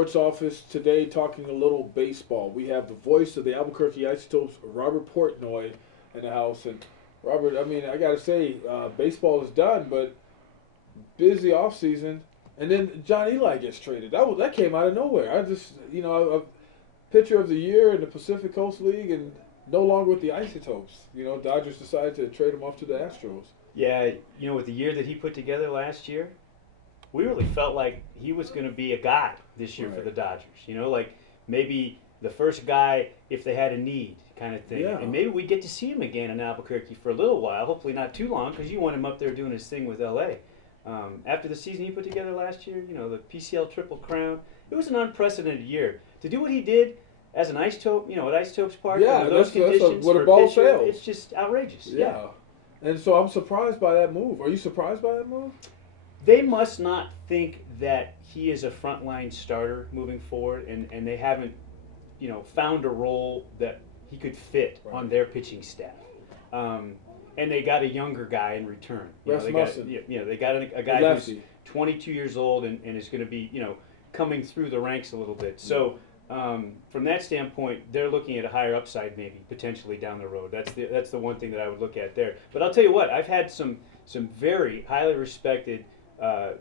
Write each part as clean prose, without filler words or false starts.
sports office today talking a little baseball. We have the voice of the Albuquerque Isotopes, Robert Portnoy, in the house. And Robert, I mean, I got to say, baseball is done, but busy off season. And then John Eli gets traded. That came out of nowhere. I just, a pitcher of the year in the Pacific Coast League and no longer with the Isotopes. Dodgers decided to trade him off to the Astros. Yeah, with the year that he put together last year, we really felt like he was going to be a guy this year for the Dodgers. Like maybe the first guy if they had a need kind of thing. Yeah. And maybe we get to see him again in Albuquerque for a little while. Hopefully not too long because you want him up there doing his thing with L.A. After the season he put together last year, the PCL Triple Crown, it was an unprecedented year. To do what he did as an Isotope, at Isotopes Park, under those conditions, what a ball fails. It's just outrageous. Yeah. And so I'm surprised by that move. Are you surprised by that move? They must not think that he is a frontline starter moving forward, and they haven't, found a role that he could fit on their pitching staff. And they got a younger guy in return. They got a guy who's 22 years old and is going to be, coming through the ranks a little bit. So from that standpoint, they're looking at a higher upside maybe potentially down the road. That's the one thing that I would look at there. But I'll tell you what, I've had some very highly respected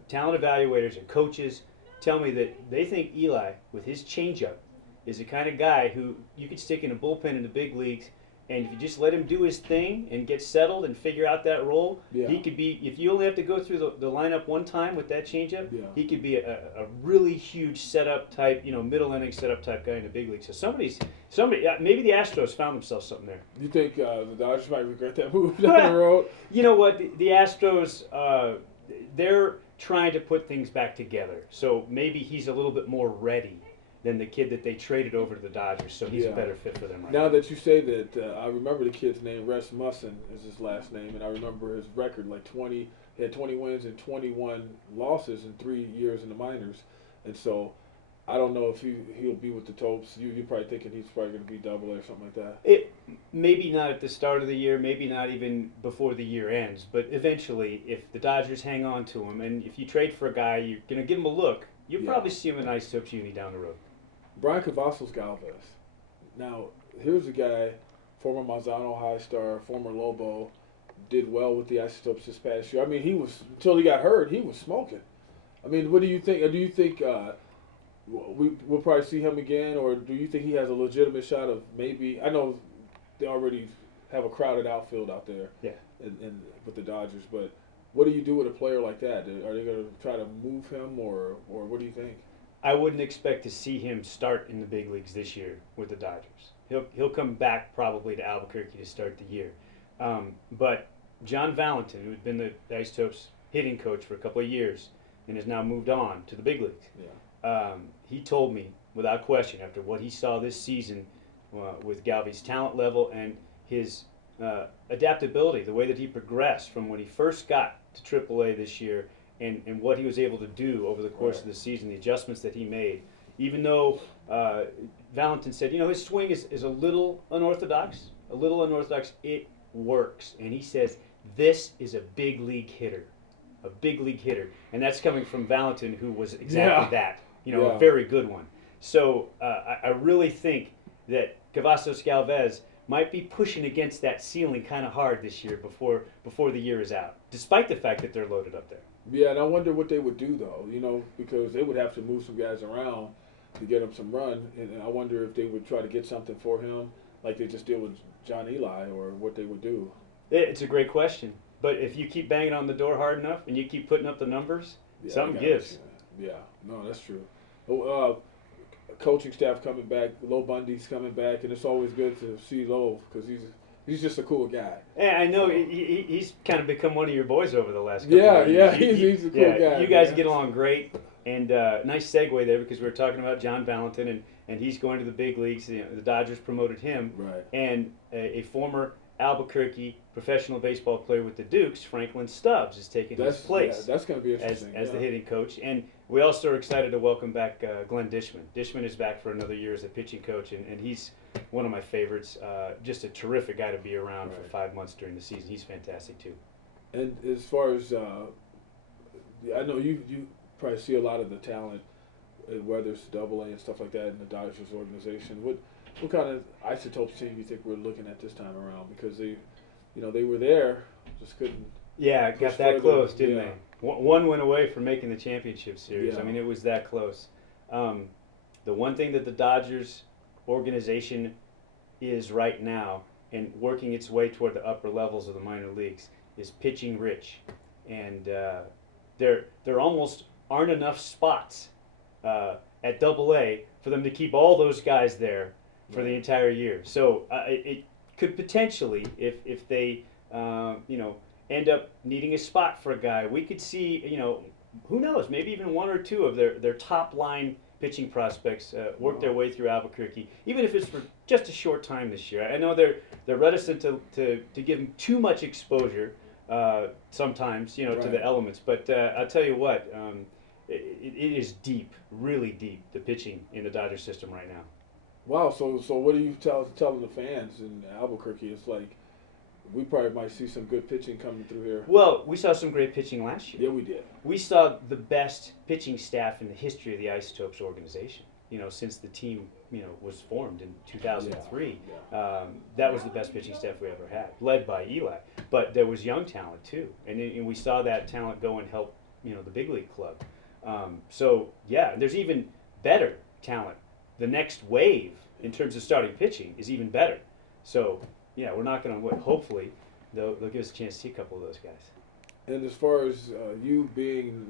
talent evaluators and coaches tell me that they think Eli, with his changeup, is the kind of guy who you could stick in a bullpen in the big leagues, and if you just let him do his thing and get settled and figure out that role, he could be, if you only have to go through the lineup one time with that changeup, he could be a really huge setup type, middle inning setup type guy in the big leagues. So somebody, maybe the Astros found themselves something there. You think the Dodgers might regret that move down the road? You know what, the Astros, they're trying to put things back together. So maybe he's a little bit more ready than the kid that they traded over to the Dodgers. So he's a better fit for them. Now that you say that, I remember the kid's name, Rasmussen is his last name, and I remember his record, he had 20 wins and 21 losses in 3 years in the minors. And so I don't know if he'll be with the Topes. You're probably thinking he's probably going to be double A or something like that. Maybe not at the start of the year, maybe not even before the year ends, but eventually if the Dodgers hang on to him, and if you trade for a guy, you're going to give him a look, you'll probably see him in Isotopes uni down the road. Brian Cavazos Galvez. Now, here's a guy, former Manzano High Star, former Lobo, did well with the Isotopes this past year. I mean, until he got hurt, he was smoking. I mean, what do you think? Do you think we'll probably see him again, or do you think he has a legitimate shot of maybe? I know they already have a crowded outfield out there, and with the Dodgers. But what do you do with a player like that? Are they going to try to move him, or what do you think? I wouldn't expect to see him start in the big leagues this year with the Dodgers. He'll come back probably to Albuquerque to start the year. But John Valentin, who had been the Isotopes hitting coach for a couple of years and has now moved on to the big leagues, he told me without question after what he saw this season with Galvi's talent level and his adaptability, the way that he progressed from when he first got to AAA this year and what he was able to do over the course of the season, the adjustments that he made. Even though Valentin said, his swing is a little unorthodox, it works. And he says, this is a big league hitter. And that's coming from Valentin, who was exactly that, a very good one. So I really think that Cavazos Galvez might be pushing against that ceiling kind of hard this year before the year is out, despite the fact that they're loaded up there. Yeah, and I wonder what they would do, though, because they would have to move some guys around to get him some run, and I wonder if they would try to get something for him like they just did with John Eli, or what they would do. It's a great question, but if you keep banging on the door hard enough and you keep putting up the numbers, something gives. Yeah, no, that's true. Coaching staff coming back, Lo Bundy's coming back, and it's always good to see Lo because he's just a cool guy. Yeah, I know. He's kind of become one of your boys over the last couple of years. He's a cool guy. You guys get along great, and nice segue there because we were talking about John Valentin, and he's going to the big leagues. The Dodgers promoted him, and a former Albuquerque professional baseball player with the Dukes, Franklin Stubbs, is taking his place. Yeah, that's going to be interesting. As the hitting coach. And we also are excited to welcome back Glenn Dishman. Dishman is back for another year as a pitching coach, and he's one of my favorites. Just a terrific guy to be around for 5 months during the season. He's fantastic, too. And as far as, I know you probably see a lot of the talent whether it's Double A and stuff like that in the Dodgers organization. What kind of Isotopes team do you think we're looking at this time around? Because they were there, just couldn't. Yeah, Push got that further, close, didn't yeah. they? One went away from making the championship series. Yeah. I mean, it was that close. The one thing that the Dodgers organization is right now and working its way toward the upper levels of the minor leagues is pitching rich, and there almost aren't enough spots at Double A for them to keep all those guys there for the entire year. So it could potentially, if they end up needing a spot for a guy, we could see, who knows, maybe even one or two of their top line pitching prospects work their way through Albuquerque, even if it's for just a short time this year. I know they're reticent to give them too much exposure sometimes, to Right. the elements. But I'll tell you what, it is deep, really deep, the pitching in the Dodger system right now. Wow. So what are you telling the fans in Albuquerque? It's like we probably might see some good pitching coming through here. Well, we saw some great pitching last year. Yeah, we did. We saw the best pitching staff in the history of the Isotopes organization. Since the team, was formed in 2003. Yeah. That was the best pitching staff we ever had, led by Eli. But there was young talent too, and we saw that talent go and help, the big league club. So yeah, there's even better talent. The next wave in terms of starting pitching is even better. So yeah, we're not going to. Hopefully, they'll give us a chance to see a couple of those guys. And as far as you being,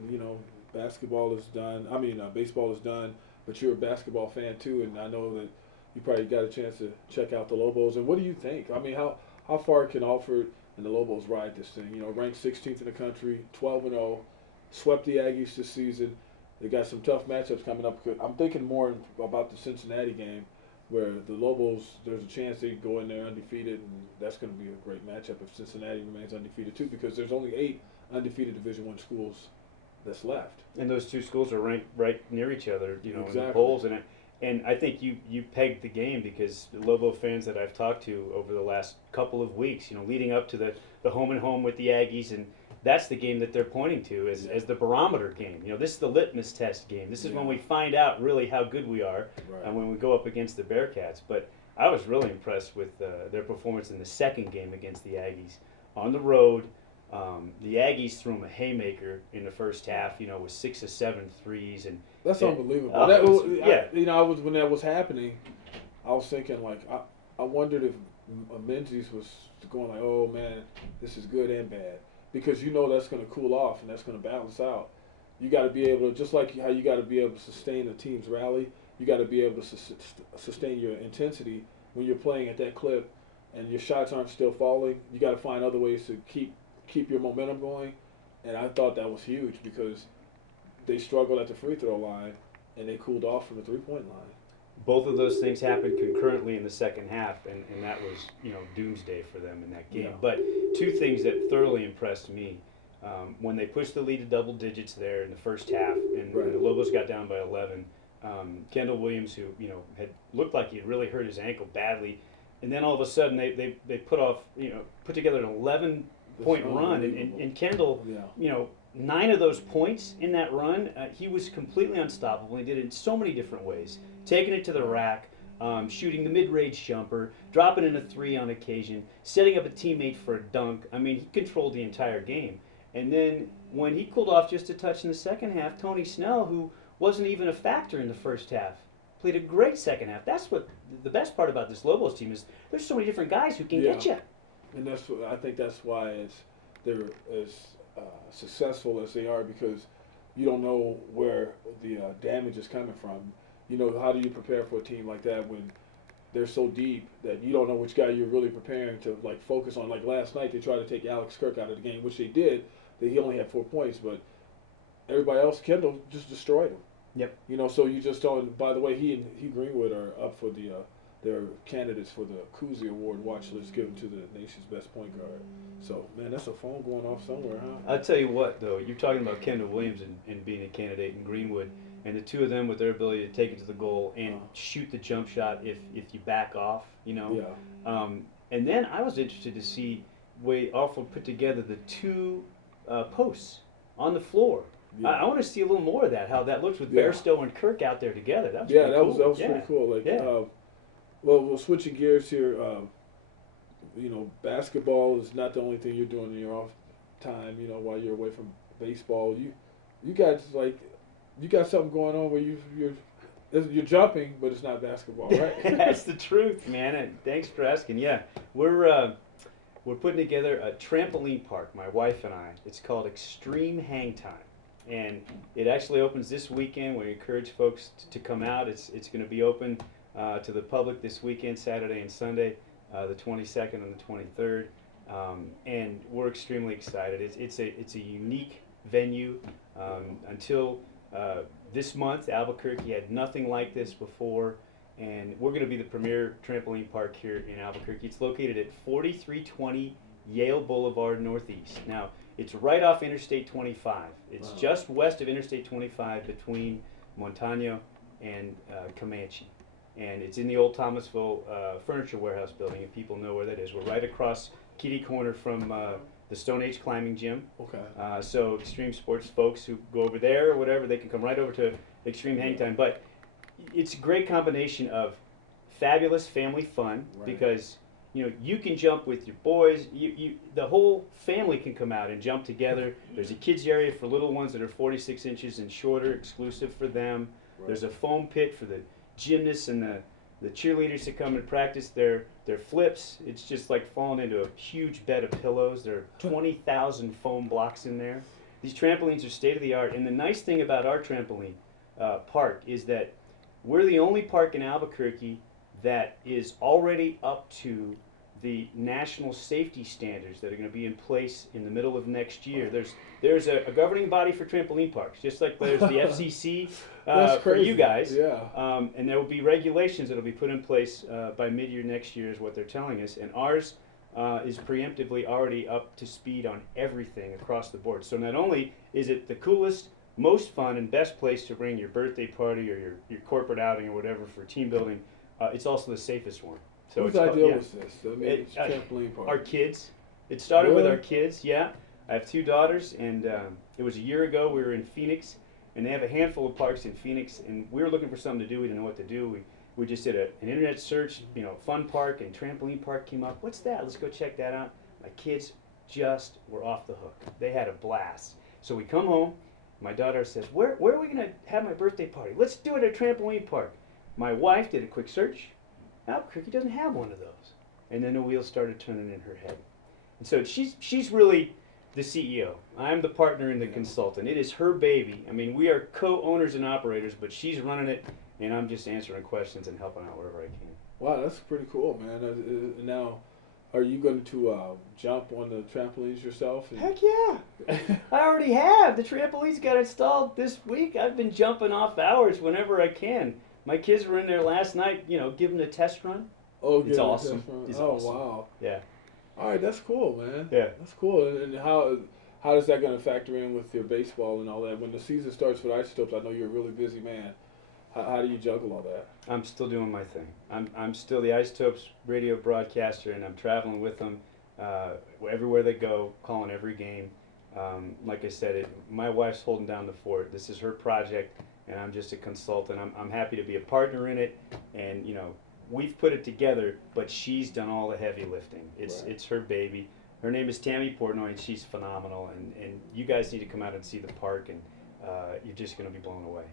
basketball is done. I mean, baseball is done, but you're a basketball fan too, and I know that you probably got a chance to check out the Lobos. And what do you think? I mean, how far can Alford and the Lobos ride this thing? Ranked 16th in the country, 12-0, swept the Aggies this season. They got some tough matchups coming up. I'm thinking more about the Cincinnati game, where the Lobos, there's a chance they go in there undefeated, and that's going to be a great matchup if Cincinnati remains undefeated too, because there's only 8 undefeated Division I schools that's left. And those two schools are ranked right near each other, in Exactly. the polls. And I think you pegged the game, because the Lobo fans that I've talked to over the last couple of weeks, leading up to the home and home with the Aggies, and that's the game that they're pointing to as the barometer game. This is the litmus test game. This is when we find out really how good we are, Right. and when we go up against the Bearcats. But I was really impressed with their performance in the second game against the Aggies on the road. The Aggies threw them a haymaker in the first half, with 6 or 7 threes, and That's unbelievable. When that was happening, I was thinking like I wondered if Menzies was going like, oh man, this is good and bad, because that's going to cool off and that's going to balance out. You got to be able to, just like how you got to be able to sustain a team's rally, you got to be able to sustain your intensity when you're playing at that clip and your shots aren't still falling. You got to find other ways to keep your momentum going, and I thought that was huge because they struggled at the free throw line and they cooled off from the 3-point line. both of those things happened concurrently in the second half, and that was, doomsday for them in that game. Yeah. But two things that thoroughly impressed me, when they pushed the lead to double digits there in the first half, and Right. the Lobos got down by 11, Kendall Williams, who, had looked like he had really hurt his ankle badly, and then all of a sudden they put together an 11-point That's run, unbelievable. and Kendall, Yeah. 9 of those points in that run, he was completely unstoppable. He did it in so many different ways, taking it to the rack, shooting the mid-range jumper, dropping in a 3 on occasion, setting up a teammate for a dunk. I mean, he controlled the entire game. And then when he cooled off just a touch in the second half, Tony Snell, who wasn't even a factor in the first half, played a great second half. That's what the best part about this Lobos team is. There's so many different guys who can get you. And I think that's why they're as successful as they are, because you don't know where the damage is coming from. How do you prepare for a team like that when they're so deep that you don't know which guy you're really preparing to focus on? Like last night, they tried to take Alex Kirk out of the game, which they did. He only had 4 points, but everybody else, Kendall just destroyed him. Yep. So you just don't. By the way, he and Greenwood are up for they're candidates for the Cousy Award watch list given to the nation's best point guard. So, man, that's a phone going off somewhere, huh? I'll tell you what, though, you're talking about Kendall Williams and being a candidate, and Greenwood, and the two of them with their ability to take it to the goal and shoot the jump shot if you back off, Yeah. And then I was interested to see way Alford put together the two posts on the floor Yeah. I want to see a little more of that. How that looks with Yeah. Bairstow and Kirk out there together. That was Yeah, pretty that cool. was that was Yeah. pretty cool. Like, Yeah. well, switching gears here. You know, basketball is not the only thing you're doing in your off time. You know, while you're away from baseball, you got like you got something going on where you're jumping, but it's not basketball, right? That's the truth, man. And thanks for asking. Yeah, we're putting together a trampoline park, my wife and I. It's called Extreme Hang Time, and it actually opens this weekend. We encourage folks to come out. It's going to be open to the public this weekend, Saturday and Sunday, the 22nd and the 23rd, and we're extremely excited. It's a unique venue. Until this month, Albuquerque had nothing like this before, and we're going to be the premier trampoline park here in Albuquerque. It's located at 4320 Yale Boulevard Northeast. Now, it's right off Interstate 25. It's just west of Interstate 25 between Montano and Comanche. And it's in the old Thomasville Furniture Warehouse building, and people know where that is. We're right across kitty corner from the Stone Age Climbing Gym. Okay. So extreme sports folks who go over there or whatever, they can come right over to Extreme Hang Time. But it's a great combination of fabulous family fun, Right. because you can jump with your boys. The whole family can come out and jump together. There's a kids area for little ones that are 46 inches and shorter, exclusive for them. Right. There's a foam pit for the gymnasts and the cheerleaders to come and practice their flips. It's just like falling into a huge bed of pillows. There are 20,000 foam blocks in there. These trampolines are state of the art, and the nice thing about our trampoline park is that we're the only park in Albuquerque that is already up to the national safety standards that are going to be in place in the middle of next year. There's a governing body for trampoline parks, just like there's the FCC for you guys. Yeah. And there will be regulations that will be put in place by mid-year next year, is what they're telling us. And ours is preemptively already up to speed on everything across the board. So not only is it the coolest, most fun, and best place to bring your birthday party or your corporate outing or whatever for team building, it's also the safest one. So Whose it's idea yeah. was this? I mean, it's trampoline park. Our kids. It started with Really? our kids, yeah. I have 2 daughters, and it was a year ago. We were in Phoenix, and they have a handful of parks in Phoenix, and we were looking for something to do. We didn't know what to do. We just did an internet search, fun park, and trampoline park came up. What's that? Let's go check that out. My kids just were off the hook. They had a blast. So we come home. My daughter says, where are we going to have my birthday party? Let's do it at a trampoline park. My wife did a quick search. Albuquerque doesn't have one of those. And then the wheels started turning in her head. And so she's really the CEO. I'm the partner and the consultant. It is her baby. I mean, we are co-owners and operators, but she's running it, and I'm just answering questions and helping out wherever I can. Wow, that's pretty cool, man. Now, are you going to jump on the trampolines yourself? Heck yeah! I already have. The trampolines got installed this week. I've been jumping off hours whenever I can. My kids were in there last night, giving a test run. Oh, It's yeah, awesome. that's It's oh, awesome. wow. Yeah. All right, that's cool, man. Yeah. That's cool. And how is that going to factor in with your baseball and all that? When the season starts for the Isotopes, I know you're a really busy man. How do you juggle all that? I'm still doing my thing. I'm still the Isotopes radio broadcaster, and I'm traveling with them everywhere they go, calling every game. Like I said, my wife's holding down the fort. This is her project, and I'm just a consultant. I'm happy to be a partner in it, and we've put it together, but she's done all the heavy lifting. It's her baby. Her name is Tammy Portnoy, and she's phenomenal. And you guys need to come out and see the park, and you're just going to be blown away.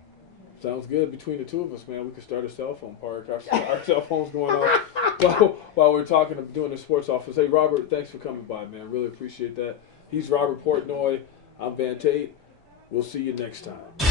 Sounds good. Between the two of us, man, we could start a cell phone park. Our cell phone's going on while we're talking, doing the sports office. Hey, Robert, thanks for coming by, man. Really appreciate that. He's Robert Portnoy. I'm Van Tate. We'll see you next time.